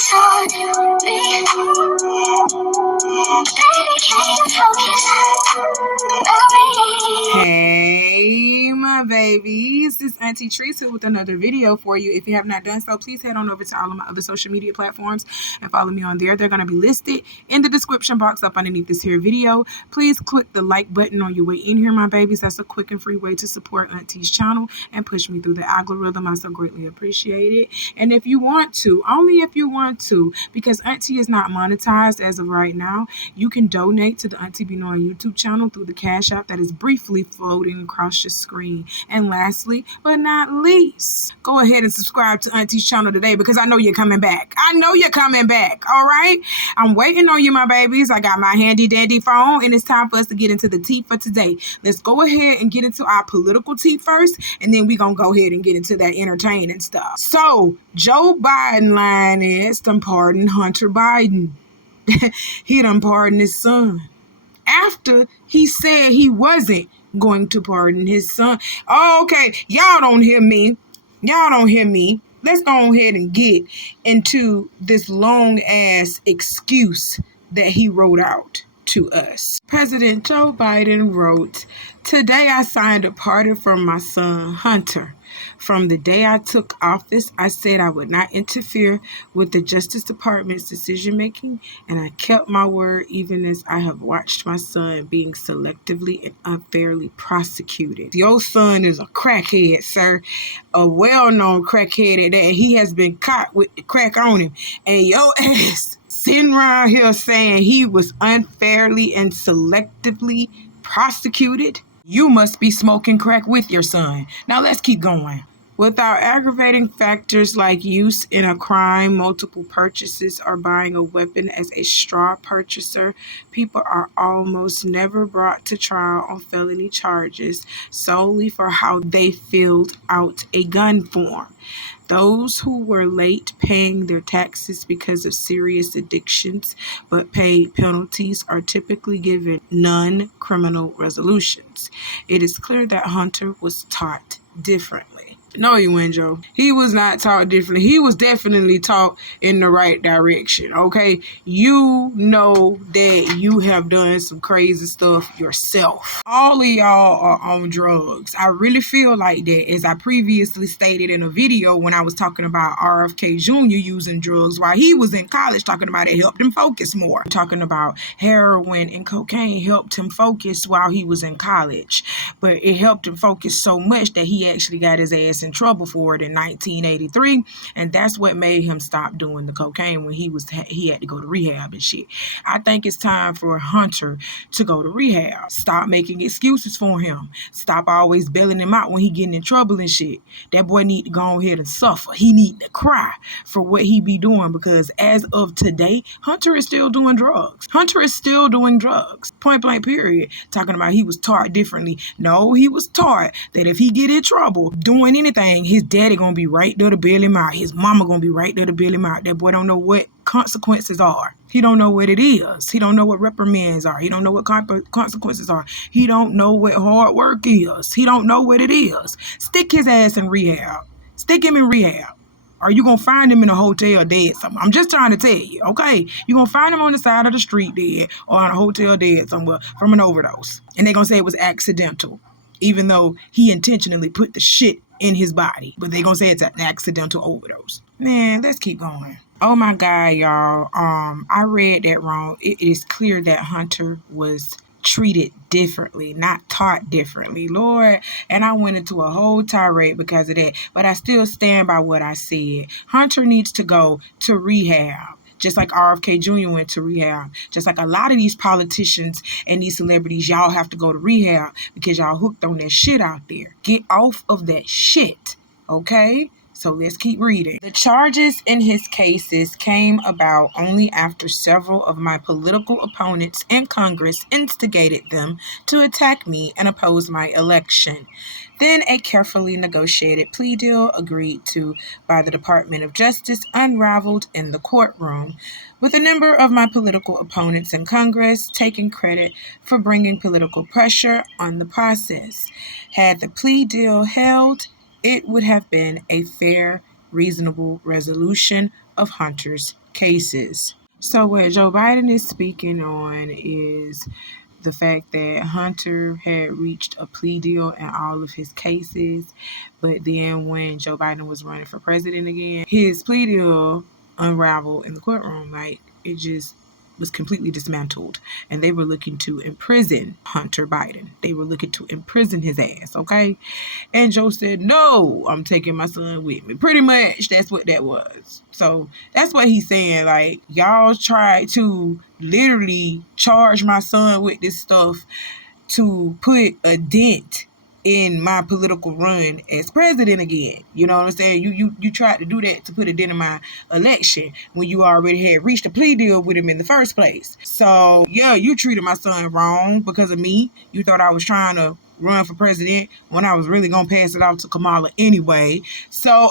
Hey my babies, this is Auntie Trice with another video for you. If you have not done so, please head on over to all of my other social media platforms and follow me on there. They're going to be listed in the description box up underneath this here video. Please click the like button on your way in here, my babies. That's a quick and free way to support Auntie's channel and push me through the algorithm. I so greatly appreciate it. And if you want to, only if you want to, because Auntie is not monetized as of right now, you can donate to the Auntie Be Knowing YouTube channel through the Cash App that is briefly floating across your screen. And lastly, but not least, go ahead and subscribe to Auntie's channel today because I know you're coming back. I know you're coming back, all right? I'm waiting on you, my babies. I got my handy dandy phone, and it's time for us to get into the tea for today. Let's go ahead and get into our political tea first, and then we're going to go ahead and get into that entertaining stuff. So, Joe Biden lying is done pardoned Hunter Biden. He done pardoned his son after he said he wasn't going to pardon his son. Oh, okay, y'all don't hear me. Y'all don't hear me. Let's go ahead and get into this long-ass excuse that he wrote out to us. President Joe Biden wrote, "Today I signed a pardon for my son, Hunter. From the day I took office, I said I would not interfere with the Justice Department's decision-making, and I kept my word even as I have watched my son being selectively and unfairly prosecuted." Your son is a crackhead, sir. A well-known crackhead at that, and he has been caught with the crack on him. And your ass sitting around here saying he was unfairly and selectively prosecuted? You must be smoking crack with your son. Now let's keep going. Without aggravating factors like use in a crime, multiple purchases, or buying a weapon as a straw purchaser, people are almost never brought to trial on felony charges solely for how they filled out a gun form. Those who were late paying their taxes because of serious addictions but paid penalties are typically given non-criminal resolutions. It is clear that Hunter was taught differently. No, you ain't, Joe. He was not taught differently. He was definitely taught in the right direction, okay? You know that you have done some crazy stuff yourself. All of y'all are on drugs. I really feel like that, as I previously stated in a video when I was talking about RFK Jr. using drugs while he was in college, talking about it helped him focus more. Talking about heroin and cocaine helped him focus while he was in college. But it helped him focus so much that he actually got his ass in trouble for it in 1983, and that's what made him stop doing the cocaine when he had to go to rehab and shit. I think it's time for Hunter to go to rehab. Stop making excuses for him. Stop always bailing him out when he getting in trouble and shit. That boy need to go ahead and suffer. He need to cry for what he be doing, because as of today, Hunter is still doing drugs. Hunter is still doing drugs. Point blank period. Talking about he was taught differently. No, he was taught that if he get in trouble doing anything, his daddy gonna be right there to bail him out. His mama gonna be right there to bail him out. That boy don't know what consequences are. He don't know what it is. He don't know what reprimands are. He don't know what consequences are. He don't know what hard work is. He don't know what it is. Stick his ass in rehab. Stick him in rehab. Or you gonna find him in a hotel dead somewhere. I'm just trying to tell you, okay? You gonna find him on the side of the street dead, or in a hotel dead somewhere from an overdose. And they gonna say it was accidental, even though he intentionally put the shit in his body. But they gonna say it's an accidental overdose. Man, let's keep going. Oh my God, y'all. I read that wrong. It is clear that Hunter was treated differently, not taught differently, Lord. And I went into a whole tirade because of that. But I still stand by what I said. Hunter needs to go to rehab. Just like RFK Jr. went to rehab. Just like a lot of these politicians and these celebrities, y'all have to go to rehab because y'all hooked on that shit out there. Get off of that shit, okay? So let's keep reading. The charges in his cases came about only after several of my political opponents in Congress instigated them to attack me and oppose my election. Then a carefully negotiated plea deal agreed to by the Department of Justice unraveled in the courtroom, with a number of my political opponents in Congress taking credit for bringing political pressure on the process. Had the plea deal held, it would have been a fair, reasonable resolution of Hunter's cases. So what Joe Biden is speaking on is the fact that Hunter had reached a plea deal in all of his cases, but then when Joe Biden was running for president again, his plea deal unraveled in the courtroom. Like, it just was completely dismantled, and they were looking to imprison Hunter Biden. They were looking to imprison his ass, okay? And Joe said, no, I'm taking my son with me. Pretty much, that's what that was. So that's what he's saying. Like, y'all tried to literally charge my son with this stuff to put a dent in my political run as president again. You know what I'm saying? You tried to do that to put a dent in my election when you already had reached a plea deal with him in the first place. So yeah, you treated my son wrong because of me. You thought I was trying to run for president when I was really gonna pass it off to Kamala anyway. So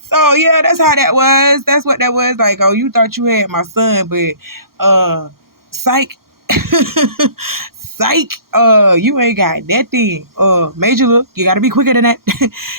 so yeah, that's how that was. That's what that was. Like, oh, you thought you had my son, but psych. Psych, you ain't got that thing. Major look, you gotta be quicker than that.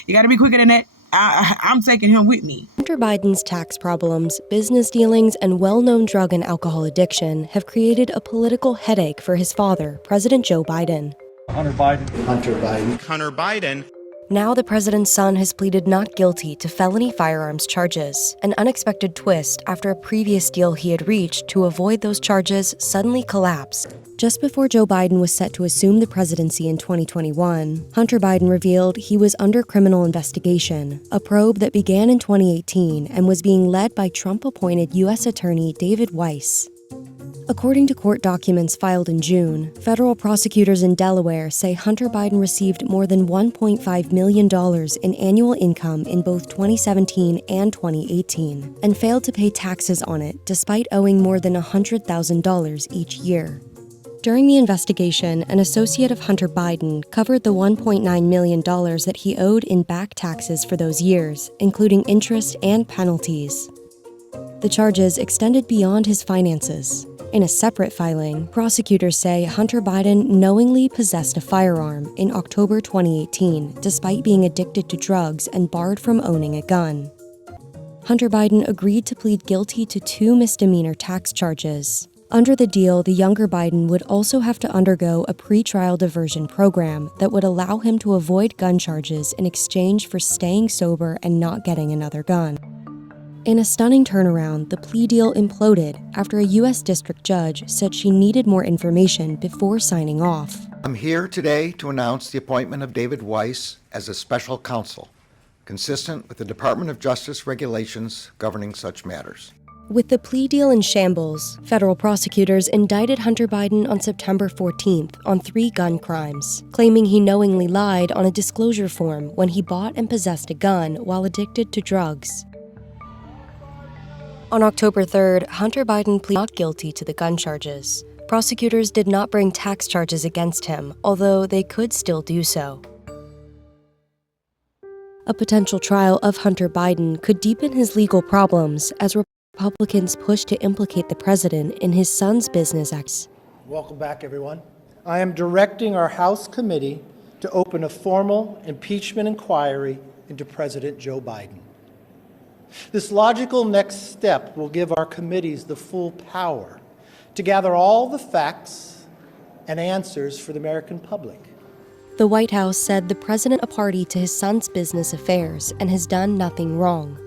You gotta be quicker than that. I'm taking him with me. Hunter Biden's tax problems, business dealings, and well-known drug and alcohol addiction have created a political headache for his father, President Joe Biden. Hunter Biden. Hunter Biden. Hunter Biden. Now the president's son has pleaded not guilty to felony firearms charges, an unexpected twist after a previous deal he had reached to avoid those charges suddenly collapsed. Just before Joe Biden was set to assume the presidency in 2021, Hunter Biden revealed he was under criminal investigation, a probe that began in 2018 and was being led by Trump-appointed U.S. Attorney David Weiss. According to court documents filed in June, federal prosecutors in Delaware say Hunter Biden received more than $1.5 million in annual income in both 2017 and 2018, and failed to pay taxes on it despite owing more than $100,000 each year. During the investigation, an associate of Hunter Biden covered the $1.9 million that he owed in back taxes for those years, including interest and penalties. The charges extended beyond his finances. In a separate filing, prosecutors say Hunter Biden knowingly possessed a firearm in October 2018, despite being addicted to drugs and barred from owning a gun. Hunter Biden agreed to plead guilty to 2 misdemeanor tax charges. Under the deal, the younger Biden would also have to undergo a pretrial diversion program that would allow him to avoid gun charges in exchange for staying sober and not getting another gun. In a stunning turnaround, the plea deal imploded after a U.S. district judge said she needed more information before signing off. I'm here today to announce the appointment of David Weiss as a special counsel, consistent with the Department of Justice regulations governing such matters. With the plea deal in shambles, federal prosecutors indicted Hunter Biden on September 14th on 3 gun crimes, claiming he knowingly lied on a disclosure form when he bought and possessed a gun while addicted to drugs. On October 3rd, Hunter Biden pleaded not guilty to the gun charges. Prosecutors did not bring tax charges against him, although they could still do so. A potential trial of Hunter Biden could deepen his legal problems as Republicans push to implicate the president in his son's business acts. Welcome back, everyone. I am directing our House committee to open a formal impeachment inquiry into President Joe Biden. This logical next step will give our committees the full power to gather all the facts and answers for the American public. The White House said the president is a party to his son's business affairs and has done nothing wrong.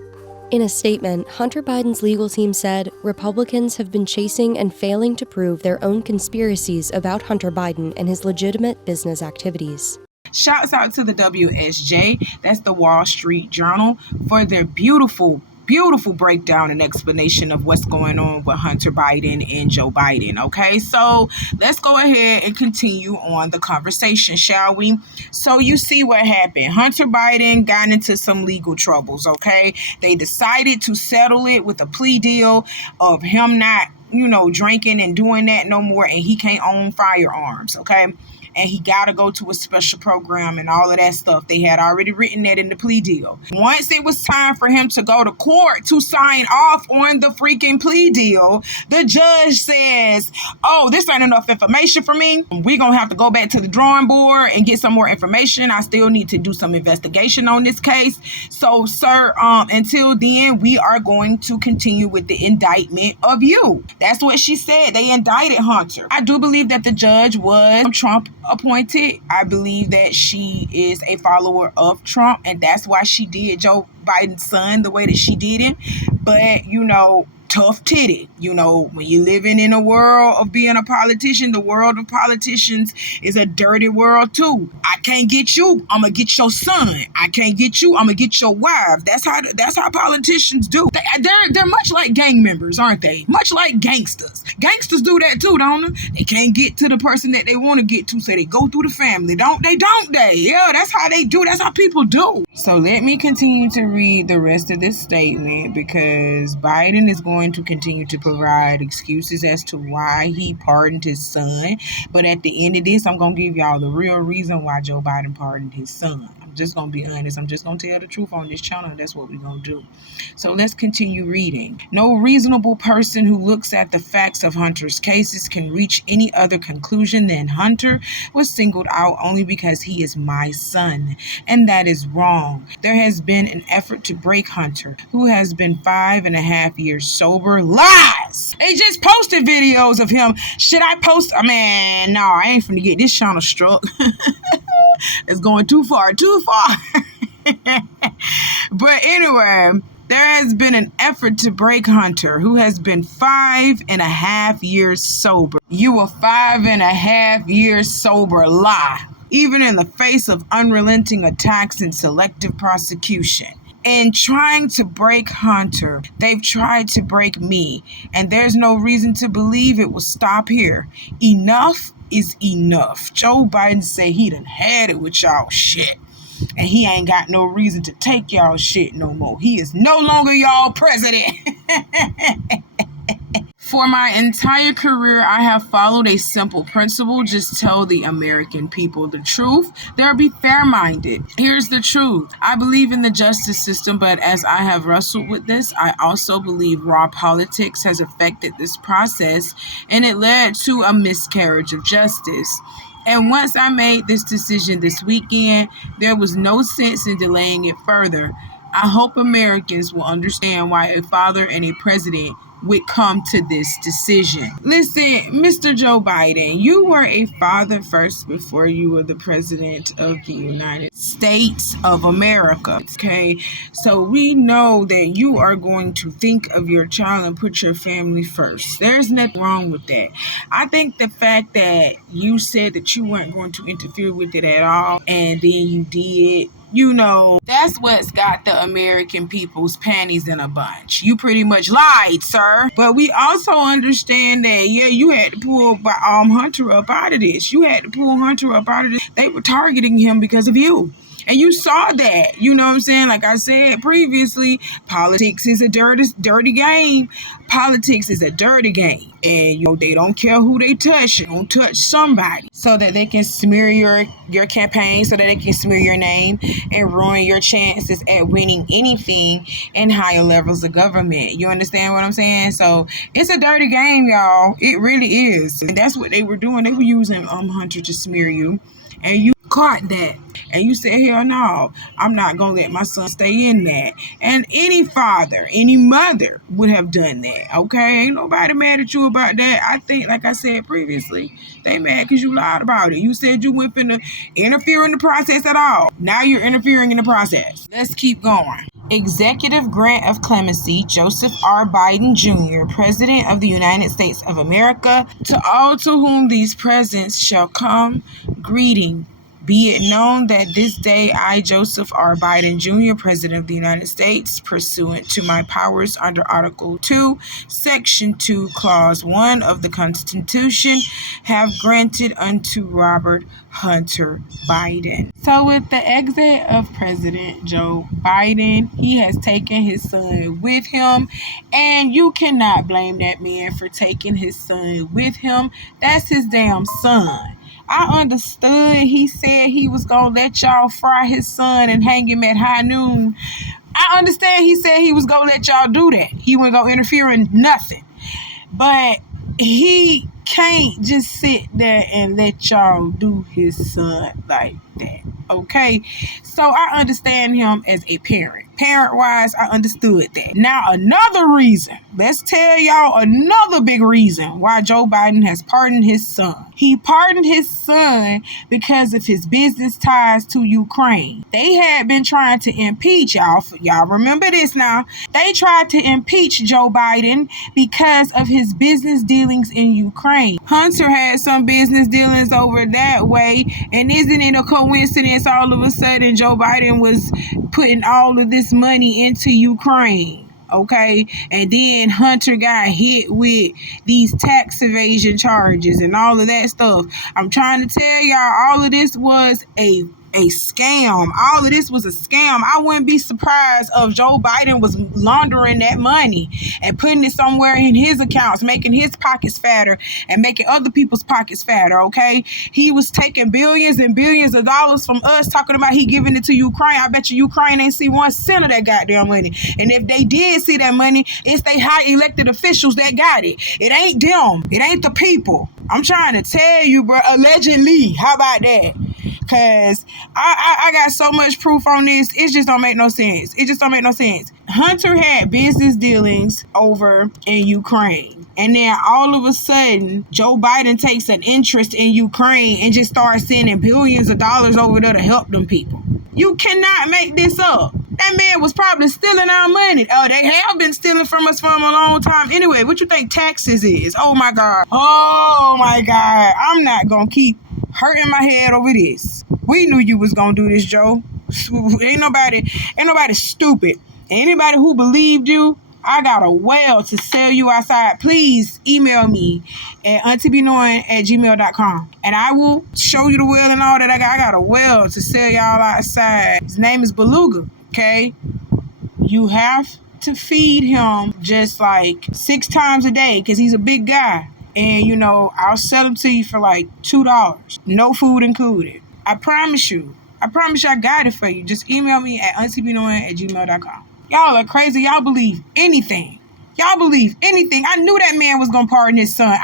In a statement, Hunter Biden's legal team said Republicans have been chasing and failing to prove their own conspiracies about Hunter Biden and his legitimate business activities. Shouts out to the WSJ, that's the Wall Street Journal, for their beautiful breakdown and explanation of what's going on with Hunter Biden and Joe Biden. Okay, so let's go ahead and continue on the conversation, shall we? So you see what happened. Hunter Biden got into some legal troubles, okay? They decided to settle it with a plea deal of him not, drinking and doing that no more, and he can't own firearms, okay? and he got to go to a special program and all of that stuff. They had already written that in the plea deal. Once it was time for him to go to court to sign off on the freaking plea deal, the judge says, oh, this ain't enough information for me. We're going to have to go back to the drawing board and get some more information. I still need to do some investigation on this case. So, sir, until then, we are going to continue with the indictment of you. That's what she said. They indicted Hunter. I do believe that the judge was Trump appointed. I believe that she is a follower of Trump, and that's why she did Joe Biden's son the way that she did him. But, tough titty. When you're living in a world of being a politician, the world of politicians is a dirty world too. I can't get you, I'm gonna get your son. I can't get you, I'm gonna get your wife. That's how politicians do. They're much like gang members, aren't they? Much like gangsters. Gangsters do that too, don't they? They can't get to the person that they want to get to, so they go through the family, don't they? Yeah, that's how they do. That's how people do. So let me continue to read the rest of this statement, because Biden is going to continue to provide excuses as to why he pardoned his son. But at the end of this, I'm going to give y'all the real reason why Joe Biden pardoned his son. I'm just going to be honest. I'm just going to tell the truth on this channel. That's what we're going to do. So let's continue reading. No reasonable person who looks at the facts of Hunter's cases can reach any other conclusion than Hunter was singled out only because he is my son. And that is wrong. There has been an effort to break Hunter, who has been 5.5 years sober. Lies! They just posted videos of him. Should I post? Man, no, I ain't finna get this channel struck. It's going too far. But anyway, there has been an effort to break Hunter, who has been 5.5 years sober. You were 5.5 years sober. Lie. Even in the face of unrelenting attacks and selective prosecution. In trying to break Hunter, they've tried to break me, and there's no reason to believe it will stop here. Enough is enough. Joe Biden said he done had it with y'all shit, and he ain't got no reason to take y'all shit no more. He is no longer y'all president. For my entire career, I have followed a simple principle: just tell the American people the truth. They'll be fair-minded. Here's the truth. I believe in the justice system, but as I have wrestled with this, I also believe raw politics has affected this process, and it led to a miscarriage of justice. And once I made this decision this weekend, there was no sense in delaying it further. I hope Americans will understand why a father and a president would come to this decision. Listen, Mr. Joe Biden, you were a father first before you were the president of the United States of America, okay? So we know that you are going to think of your child and put your family first. There's nothing wrong with that. I think the fact that you said that you weren't going to interfere with it at all, and then you did, that's what's got the American people's panties in a bunch. You pretty much lied, sir. But we also understand that, you had to pull Hunter up out of this. You had to pull Hunter up out of this. They were targeting him because of you. And you saw that, you know what I'm saying? Like I said previously, politics is a dirty game. Politics is a dirty game. And, they don't care who they touch. They don't touch somebody so that they can smear your campaign, so that they can smear your name and ruin your chances at winning anything in higher levels of government. You understand what I'm saying? So it's a dirty game, y'all. It really is. And that's what they were doing. They were using Hunter to smear you. And you caught that. And you said, hell no, I'm not going to let my son stay in that. And any father, any mother would have done that, okay? Ain't nobody mad at you about that. I think, like I said previously, they mad because you lied about it. You said you weren't finna interfere in the process at all. Now you're interfering in the process. Let's keep going. Executive grant of clemency, Joseph R. Biden Jr., President of the United States of America, to all to whom these presents shall come, greeting. Be it known that this day I, Joseph R. Biden Jr., President of the United States, pursuant to my powers under Article 2, Section 2, Clause 1 of the Constitution, have granted unto Robert Hunter Biden. So with the exit of President Joe Biden, he has taken his son with him, and you cannot blame that man for taking his son with him. That's his damn son. I understood he said he was going to let y'all fry his son and hang him at high noon. I understand he said he was going to let y'all do that. He wasn't going to interfere in nothing. But he can't just sit there and let y'all do his son like that, okay? So I understand him as a parent. Parent-wise, I understood that. Now, another reason. Let's tell y'all another big reason why Joe Biden has pardoned his son. He pardoned his son because of his business ties to Ukraine. They had been trying to impeach y'all. Y'all remember this now. They tried to impeach Joe Biden because of his business dealings in Ukraine. Hunter had some business dealings over that way, and isn't it a coincidence all of a sudden Joe Biden was putting all of this money into Ukraine? Okay, and then Hunter got hit with these tax evasion charges and all of that stuff. I'm trying to tell y'all, all of this was a scam. All of this was a scam. I wouldn't be surprised if Joe Biden was laundering that money and putting it somewhere in his accounts, making his pockets fatter and making other people's pockets fatter, okay? He was taking billions and billions of dollars from us, talking about he giving it to Ukraine. I bet you Ukraine ain't see 1 cent of that goddamn money. And if they did see that money, it's they high elected officials that got it. It ain't them. It ain't the people. I'm trying to tell you, bro. Allegedly. How about that? Because I got so much proof on this. It just don't make no sense. It just don't make no sense. Hunter had business dealings over in Ukraine. And then all of a sudden, Joe Biden takes an interest in Ukraine and just starts sending billions of dollars over there to help them people. You cannot make this up. That man was probably stealing our money. Oh, they have been stealing from us for a long time. Anyway, what you think taxes is? Oh my God. Oh my God. I'm not going to keep hurting my head over this. We knew you was going to do this, Joe. Ain't nobody stupid. Anybody who believed you, I got a well to sell you outside. Please email me at auntiebenoi@gmail.com and I will show you the well and all that. I got a well to sell y'all outside. His name is Beluga, okay? You have to feed him just like 6 times a day because he's a big guy. And, you know, I'll sell them to you for like $2. No food included. I promise you I got it for you. Just email me at auntiebenoi@gmail.com. Y'all are crazy. Y'all believe anything. I knew that man was going to pardon his son.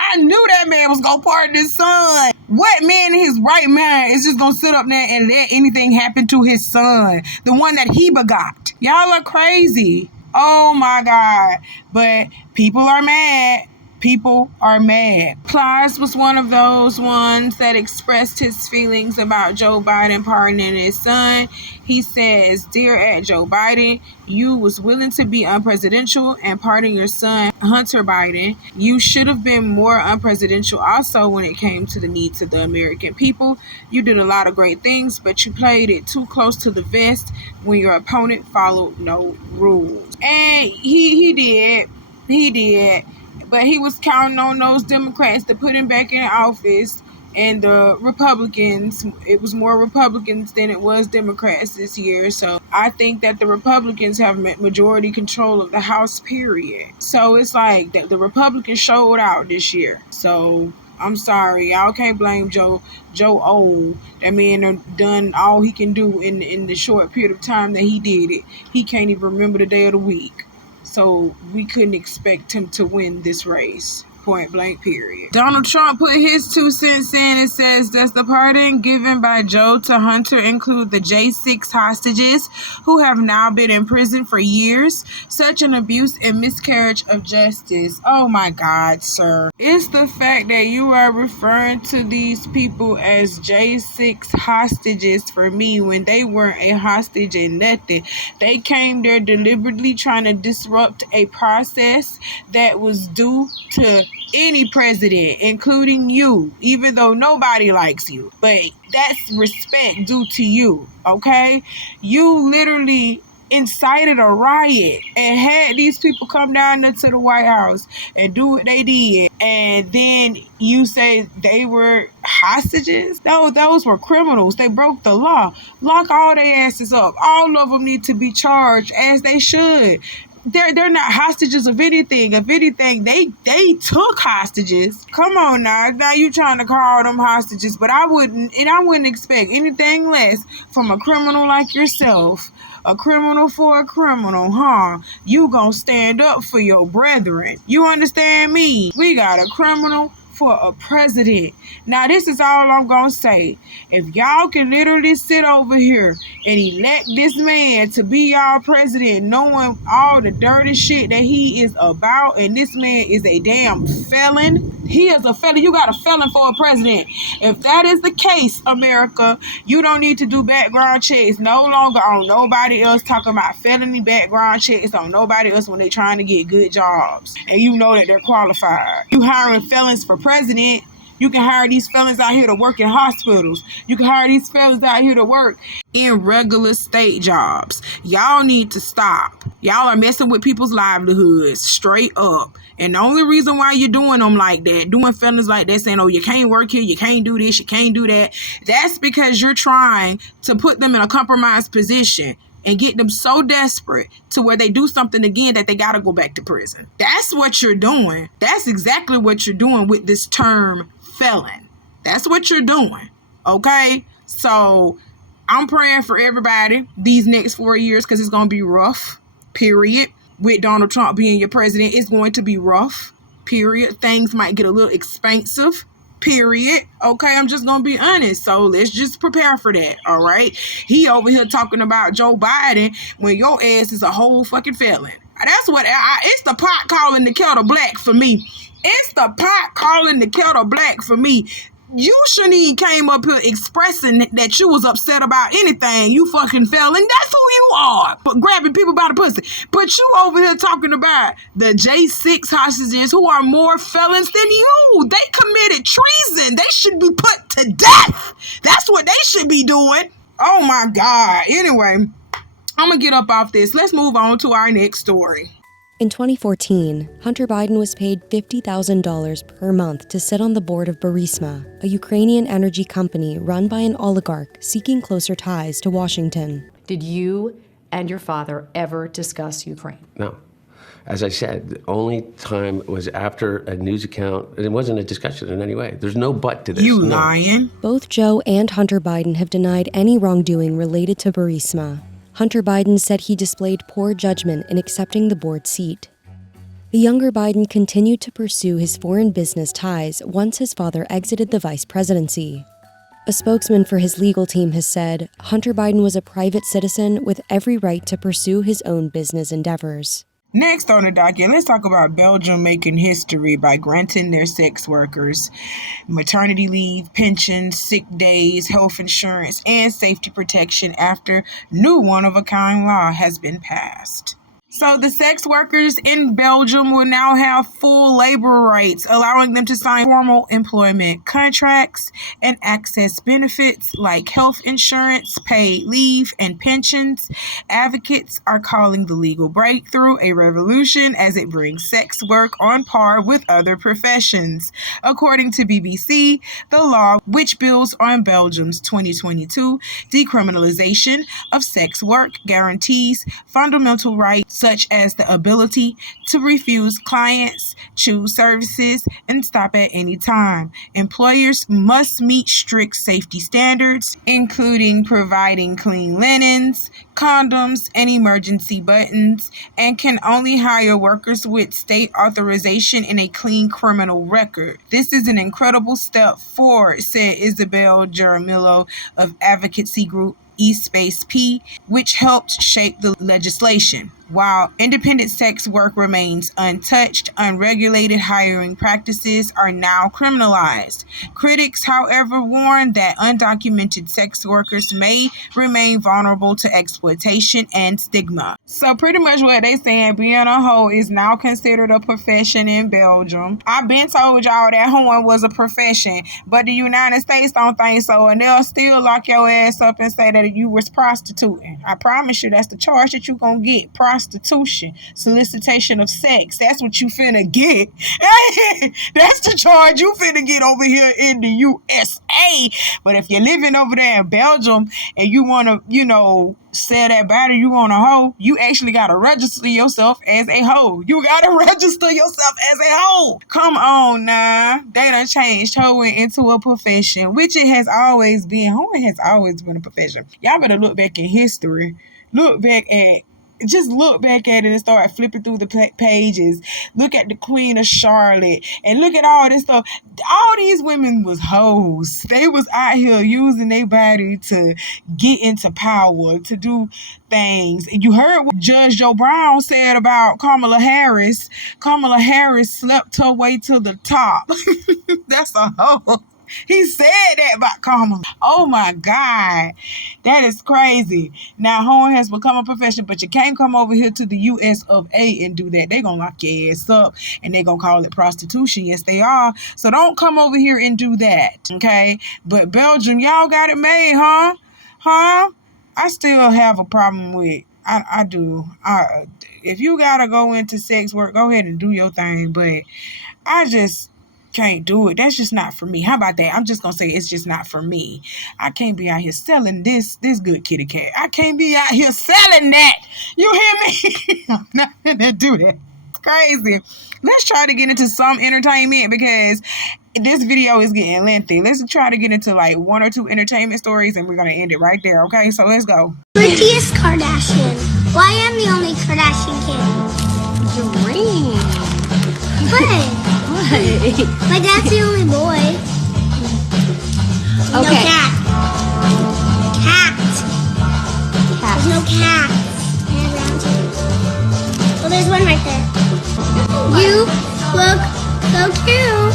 What man in his right mind is just going to sit up there and let anything happen to his son? The one that he begot. Y'all are crazy. Oh my God. But people are mad. Plies was one of those ones that expressed his feelings about Joe Biden pardoning his son. He says, "Dear at Joe Biden, you was willing to be unpresidential and pardon your son, Hunter Biden. You should have been more unpresidential also when it came to the needs of the American people. You did a lot of great things, but you played it too close to the vest when your opponent followed no rules." And he did. But he was counting on those Democrats to put him back in office, and the Republicans, it was more Republicans than it was Democrats this year. So I think that the Republicans have majority control of the House, period. So it's like the Republicans showed out this year. So I'm sorry, y'all can't blame Joe old. That man done all he can do in the short period of time that he did it. He can't even remember the day of the week. So we couldn't expect him to win this race. Point blank, period. Donald Trump put his 2 cents in. It says, "Does the pardon given by Joe to Hunter include the J6 hostages who have now been in prison for years? Such an abuse and miscarriage of justice." Oh my God, sir. It's the fact that you are referring to these people as J6 hostages for me when they weren't a hostage and nothing. They came there deliberately trying to disrupt a process that was due to any president, including you, even though nobody likes you. But that's respect due to you, okay? You literally incited a riot and had these people come down there to the White House and do what they did. And then you say they were hostages? No, those were criminals. They broke the law. Lock all their asses up. All of them need to be charged as they should. they're not hostages of anything. If anything, they took hostages. Come on now. Now you trying to call them hostages, but I wouldn't expect anything less from a criminal like yourself. A criminal for a criminal, huh? You gonna stand up for your brethren. You understand me? We got a criminal for a president. Now, this is all I'm gonna say. If y'all can literally sit over here and elect this man to be y'all president, knowing all the dirty shit that he is about, and this man is a damn felon. He is a felon. You got a felon for a president. If that is the case, America, you don't need to do background checks no longer on nobody else talking about felony background checks on nobody else when they trying to get good jobs. And you know that they're qualified. You hiring felons for president. You can hire these felons out here to work in hospitals. You can hire these felons out here to work in regular state jobs. Y'all need to stop. Y'all are messing with people's livelihoods straight up. And the only reason why you're doing them like that, doing felons like that, saying, oh, you can't work here, you can't do this, you can't do that, that's because you're trying to put them in a compromised position and get them so desperate to where they do something again that they got to go back to prison. That's what you're doing. That's exactly what you're doing with this term felon. That's what you're doing. Okay? So I'm praying for everybody these next 4 years because it's going to be rough, period. With Donald Trump being your president, it's going to be rough, period. Things might get a little expensive, period. Okay, I'm just going to be honest. So let's just prepare for that, all right? He over here talking about Joe Biden when your ass is a whole fucking felon. That's what, it's the pot calling the kettle black for me. It's the pot calling the kettle black for me. You shouldn't even came up here expressing that you was upset about anything, you fucking felon. That's who you are. But grabbing people by the pussy. But you over here talking about the J6 hostages who are more felons than you. They committed treason. They should be put to death. That's what they should be doing. Oh my God. Anyway, I'm going to get up off this. Let's move on to our next story. In 2014, Hunter Biden was paid $50,000 per month to sit on the board of Burisma, a Ukrainian energy company run by an oligarch seeking closer ties to Washington. Did you and your father ever discuss Ukraine? No. As I said, the only time was after a news account. It wasn't a discussion in any way. There's no but to this. You lying. Both Joe and Hunter Biden have denied any wrongdoing related to Burisma. Hunter Biden said he displayed poor judgment in accepting the board seat. The younger Biden continued to pursue his foreign business ties once his father exited the vice presidency. A spokesman for his legal team has said Hunter Biden was a private citizen with every right to pursue his own business endeavors. Next on the docket, let's talk about Belgium making history by granting their sex workers maternity leave, pensions, sick days, health insurance, and safety protection after new one-of-a-kind law has been passed. So the sex workers in Belgium will now have full labor rights, allowing them to sign formal employment contracts and access benefits like health insurance, paid leave, and pensions. Advocates are calling the legal breakthrough a revolution as it brings sex work on par with other professions. According to BBC, the law, which builds on Belgium's 2022 decriminalization of sex work, guarantees fundamental rights such as the ability to refuse clients, choose services, and stop at any time. Employers must meet strict safety standards, including providing clean linens, condoms, and emergency buttons, and can only hire workers with state authorization and a clean criminal record. This is an incredible step forward, said Isabel Jaramillo of advocacy group Space P, which helped shape the legislation. While independent sex work remains untouched, unregulated hiring practices are now criminalized. Critics, however, warn that undocumented sex workers may remain vulnerable to exploitation and stigma. So pretty much what they saying, being a hoe is now considered a profession in Belgium. I've been told y'all that hoeing was a profession, but the United States don't think so, and they'll still lock your ass up and say that you was prostituting. I promise you that's the charge that you gonna get, prostituting. prostitution, solicitation of sex. That's what you finna get. That's the charge you finna get over here in the USA. But if you're living over there in Belgium and you wanna, sell that body, you want a hoe, you actually gotta register yourself as a hoe. You gotta register yourself as a hoe. Come on now. They done changed hoeing into a profession, which it has always been. Hoeing has always been a profession. Y'all better look back in history. Look back at it and start flipping through the pages. Look at the Queen of Charlotte and look at all this stuff. All these women was hoes. They was out here using their body to get into power, to do things. And you heard what Judge Joe Brown said about Kamala Harris. Kamala Harris slept her way to the top. That's a hoe. He said that about Kamala. Oh my God. That is crazy. Now, hoeing has become a profession, but you can't come over here to the US of A and do that. They gonna lock your ass up and they gonna call it prostitution. Yes, they are. So don't come over here and do that, okay? But Belgium, y'all got it made, huh? I still have a problem with, I do. If you gotta go into sex work, go ahead and do your thing, but I just can't do it. That's just not for me. How about that? I'm just gonna say it's just not for me. I can't be out here selling this good kitty cat. I can't be out here selling that. You hear me? I'm not gonna do that. It's crazy. Let's try to get into some entertainment because this video is getting lengthy. Let's try to get into like one or two entertainment stories and we're gonna end it right there. Okay, so let's go. Prettiest Kardashian. Why am the only Kardashian kid? Dream. What? My dad's the only boy. Okay. No cat. Cat. There's no cat. Well, there's one right there. You look so cute.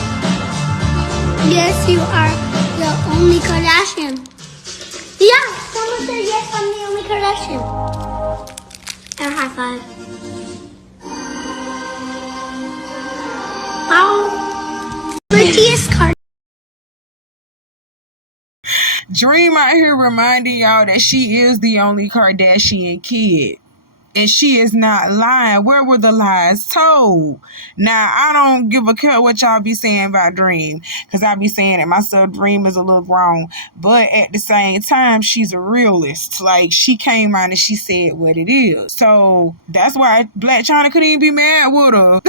Yes, you are the only Kardashian. Yeah, someone said yes, I'm the only Kardashian. And a high five. Prettiest card. Dream out here reminding y'all that she is the only Kardashian kid. And she is not lying. Where were the lies told? Now, I don't give a care what y'all be saying about Dream. Because I be saying that myself, Dream is a little wrong. But at the same time, she's a realist. Like, she came out and she said what it is. So, that's why Black China couldn't even be mad with her.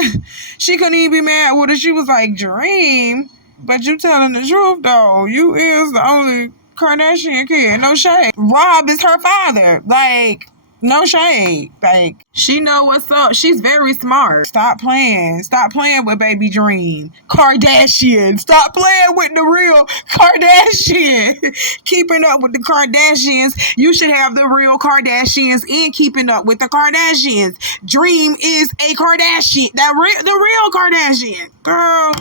She couldn't even be mad with her. She was like, Dream, but you telling the truth, though. You is the only Kardashian kid. No shade. Rob is her father. Like, no shade. Like, she know what's up. She's very smart. Stop playing. Stop playing with baby Dream. Kardashian. Stop playing with the real Kardashian. Keeping up with the Kardashians. You should have the real Kardashians in Keeping Up with the Kardashians. Dream is a Kardashian. The real Kardashian. Girl,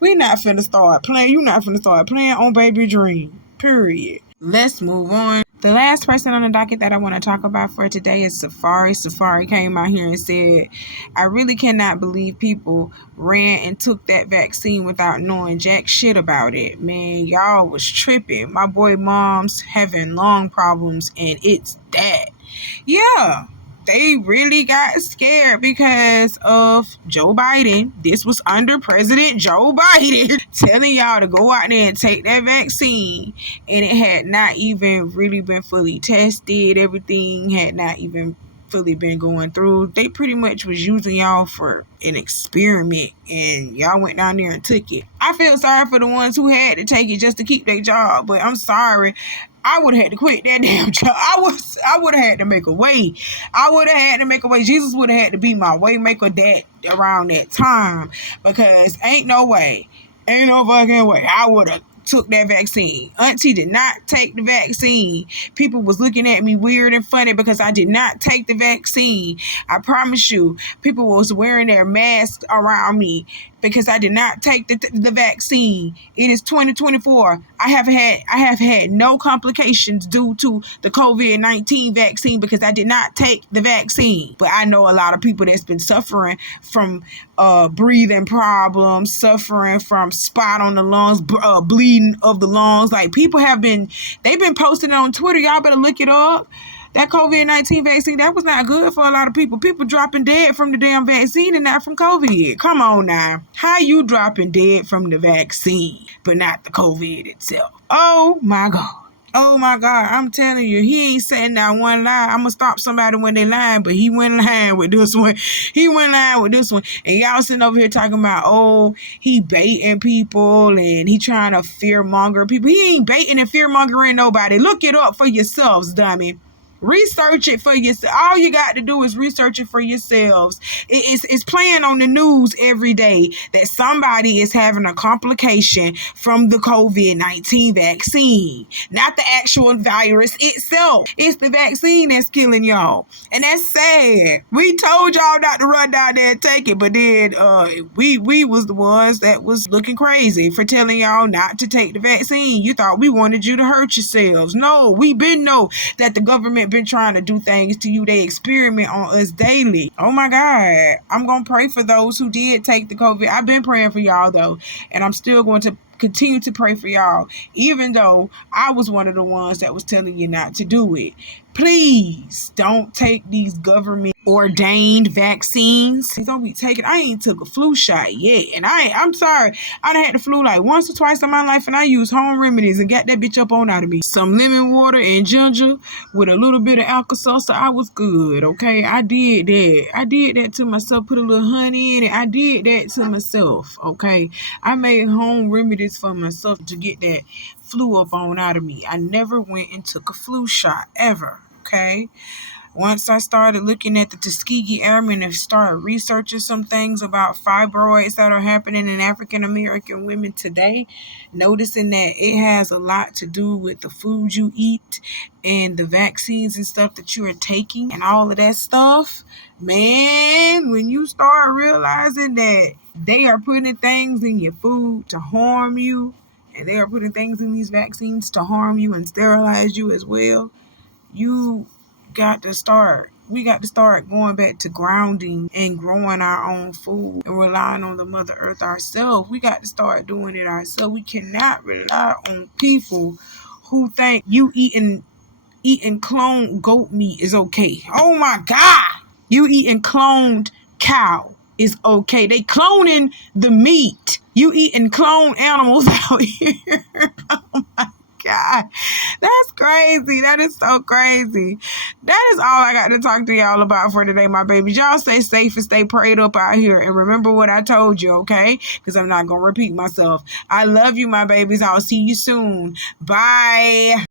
we not finna start playing. You not finna start playing on baby Dream. Period. Let's move on. The last person on the docket that I want to talk about for today is Safari. Safari came out here and said, I really cannot believe people ran and took that vaccine without knowing jack shit about it. Man, y'all was tripping. My boy mom's having lung problems and it's that. Yeah. They really got scared because of Joe Biden. This was under President Joe Biden telling y'all to go out there and take that vaccine. And it had not even really been fully tested. Everything had not even fully been going through. They pretty much was using y'all for an experiment. And y'all went down there and took it. I feel sorry for the ones who had to take it just to keep their job. But I'm sorry. I would have had to quit that damn job. I would have had to make a way. I would have had to make a way. Jesus would have had to be my way maker that around that time. Because ain't no way. Ain't no fucking way. I would have took that vaccine. Auntie did not take the vaccine. People was looking at me weird and funny because I did not take the vaccine. I promise you, people was wearing their masks around me because I did not take the vaccine. It is 2024. I have had no complications due to the COVID-19 vaccine because I did not take the vaccine. But I know a lot of people that's been suffering from breathing problems, suffering from spot on the lungs, bleeding of the lungs. Like, people they've been posting it on Twitter. Y'all better look it up. That COVID-19 vaccine, that was not good for a lot of people. People dropping dead from the damn vaccine and not from COVID. Come on now. How you dropping dead from the vaccine, but not the COVID itself? Oh my God. Oh my God, I'm telling you, he ain't saying that one lie. I'm gonna stop somebody when they lying, but he went lying with this one. He went lying with this one. And y'all sitting over here talking about, oh, he baiting people and he trying to fear monger people. He ain't baiting and fear mongering nobody. Look it up for yourselves, dummy. Research it for yourself. All you got to do is research it for yourselves. It's playing on the news every day that somebody is having a complication from the COVID-19 vaccine. Not the actual virus itself. It's the vaccine that's killing y'all. And that's sad. We told y'all not to run down there and take it, but then we was the ones that was looking crazy for telling y'all not to take the vaccine. You thought we wanted you to hurt yourselves. No, we been know that the government been trying to do things to you. They experiment on us daily. Oh my God. I'm gonna pray for those who did take the COVID. I've been praying for y'all though, and I'm still going to continue to pray for y'all, even though I was one of the ones that was telling you not to do it. Please don't take these government ordained vaccines. Don't be taking. I ain't took a flu shot yet, and I'm sorry. I done had the flu like once or twice in my life, and I used home remedies and got that bitch up on out of me. Some lemon water and ginger with a little bit of Alka-Seltzer. I was good. Okay, I did that. I did that to myself. Put a little honey in it. I did that to myself. Okay, I made home remedies for myself to get that flu up on out of me. I never went and took a flu shot ever. Okay. Once I started looking at the Tuskegee Airmen and started researching some things about fibroids that are happening in African American women today, noticing that it has a lot to do with the food you eat and the vaccines and stuff that you are taking and all of that stuff, man, when you start realizing that they are putting things in your food to harm you, and they are putting things in these vaccines to harm you and sterilize you as well, we got to start going back to grounding and growing our own food and relying on the Mother Earth ourselves. We got to start doing it ourselves. We cannot rely on people who think you eating cloned goat meat is okay. Oh my God. You eating cloned cow is okay. They cloning the meat. You eating cloned animals out here. Oh my God. That's crazy. That is so crazy. That is all I got to talk to y'all about for today, my babies. Y'all stay safe and stay prayed up out here. And remember what I told you, okay? Because I'm not going to repeat myself. I love you, my babies. I'll see you soon. Bye.